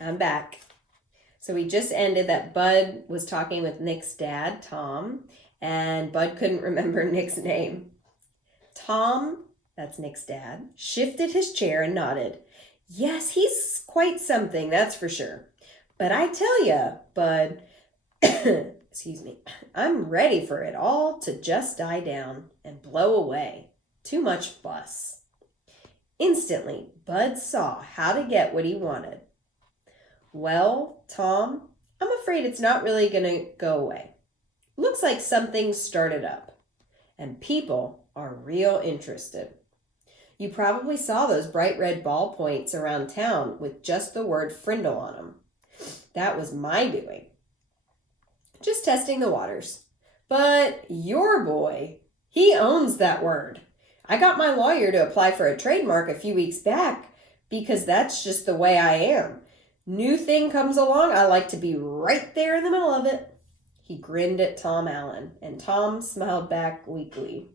I'm back. So we just ended that Bud was talking with Nick's dad, Tom, and Bud couldn't remember Nick's name. Tom, that's Nick's dad, shifted his chair and nodded. Yes, he's quite something, that's for sure. But I tell ya, Bud, excuse me, I'm ready for it all to just die down and blow away. Too much fuss. Instantly, Bud saw how to get what he wanted. Well, Tom, I'm afraid it's not really going to go away. Looks like something started up, and people are real interested. You probably saw those bright red ballpoints around town with just the word Frindle on them. That was my doing. Just testing the waters. But your boy, he owns that word. I got my lawyer to apply for a trademark a few weeks back because that's just the way I am. New thing comes along, I like to be right there in the middle of it. He grinned at Tom Allen, and Tom smiled back weakly.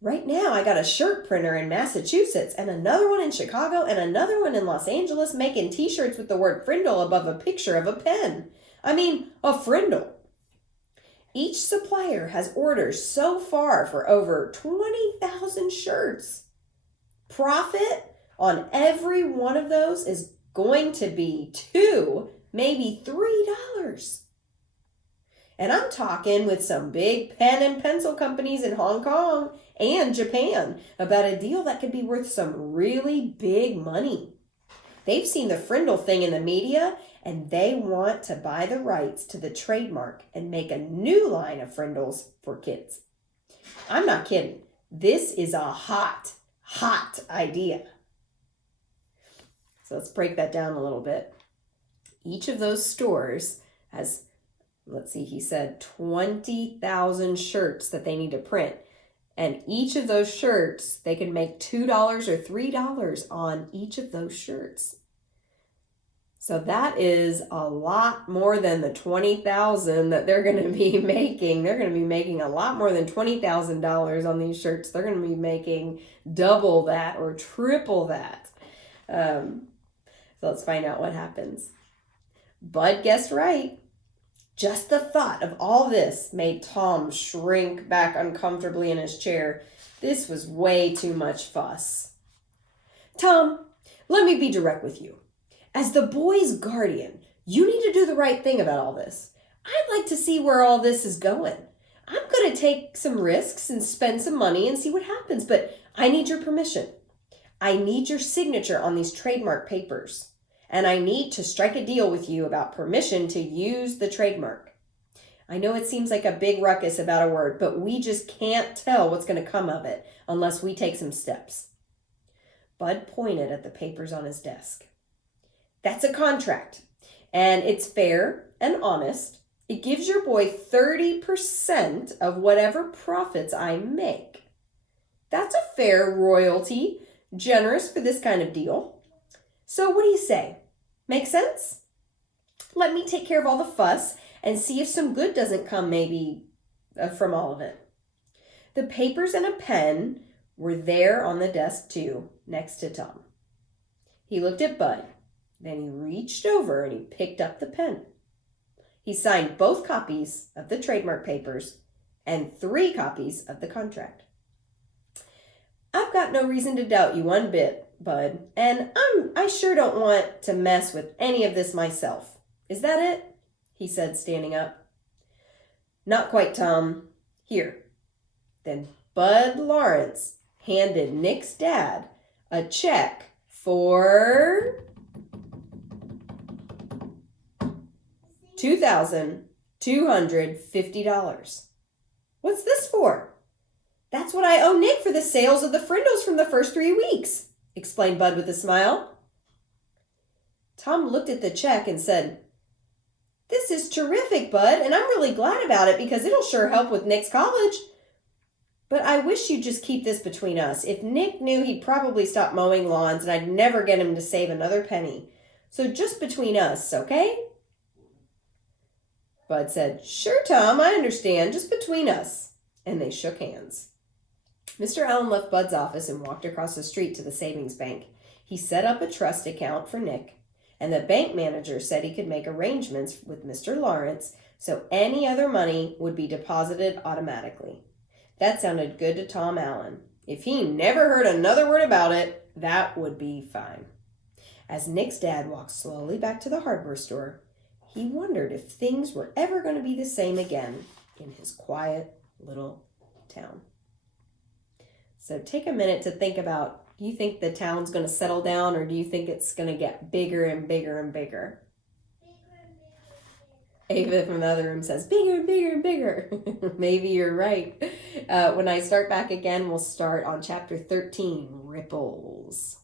Right now, I got a shirt printer in Massachusetts and another one in Chicago and another one in Los Angeles making t-shirts with the word Frindle above a picture of a pen. I mean, a Frindle. Each supplier has orders so far for over 20,000 shirts. Profit on every one of those is going to be $2, maybe $3. And I'm talking with some big pen and pencil companies in Hong Kong and Japan about a deal that could be worth some really big money. They've seen the Frindle thing in the media, and they want to buy the rights to the trademark and make a new line of Frindles for kids. I'm not kidding. This is a hot idea. So let's break that down a little bit. Each of those stores has, let's see, he said 20,000 shirts that they need to print. And each of those shirts, they can make $2 or $3 on each of those shirts. So that is a lot more than the 20,000 that they're going to be making. They're going to be making a lot more than $20,000 on these shirts. They're going to be making double that or triple that. So let's find out what happens. Bud guessed right. Just the thought of all this made Tom shrink back uncomfortably in his chair. This was way too much fuss. Tom, let me be direct with you. As the boy's guardian, you need to do the right thing about all this. I'd like to see where all this is going. I'm going to take some risks and spend some money and see what happens, but I need your permission. I need your signature on these trademark papers. And I need to strike a deal with you about permission to use the trademark. I know it seems like a big ruckus about a word, but we just can't tell what's going to come of it unless we take some steps. Bud pointed at the papers on his desk. That's a contract, and it's fair and honest. It gives your boy 30% of whatever profits I make. That's a fair royalty, generous for this kind of deal. So what do you say? Make sense? Let me take care of all the fuss and see if some good doesn't come maybe from all of it. The papers and a pen were there on the desk too, next to Tom. He looked at Bud, then he reached over and he picked up the pen. He signed both copies of the trademark papers and 3 copies of the contract. I've got no reason to doubt you one bit, Bud, and I sure don't want to mess with any of this myself. Is that it? He said, standing up. Not quite, Tom. Here. Then Bud Lawrence handed Nick's dad a check for $2,250. What's this for? That's what I owe Nick for the sales of the Frindles from the first 3 weeks, explained Bud with a smile. Tom looked at the check and said, This is terrific, Bud, and I'm really glad about it because it'll sure help with Nick's college. But I wish you'd just keep this between us. If Nick knew, he'd probably stop mowing lawns and I'd never get him to save another penny. So just between us, okay? Bud said, Sure, Tom, I understand. Just between us. And they shook hands. Mr. Allen left Bud's office and walked across the street to the savings bank. He set up a trust account for Nick, And the bank manager said he could make arrangements with Mr. Lawrence so any other money would be deposited automatically. That sounded good to Tom Allen. If he never heard another word about it, that would be fine. As Nick's dad walked slowly back to the hardware store, he wondered if things were ever going to be the same again in his quiet little town. So take a minute to think about, do you think the town's going to settle down, or do you think it's going to get bigger and bigger and bigger? Ava from the other room says, bigger and bigger and bigger. Maybe you're right. When I start back again, we'll start on chapter 13, Ripples.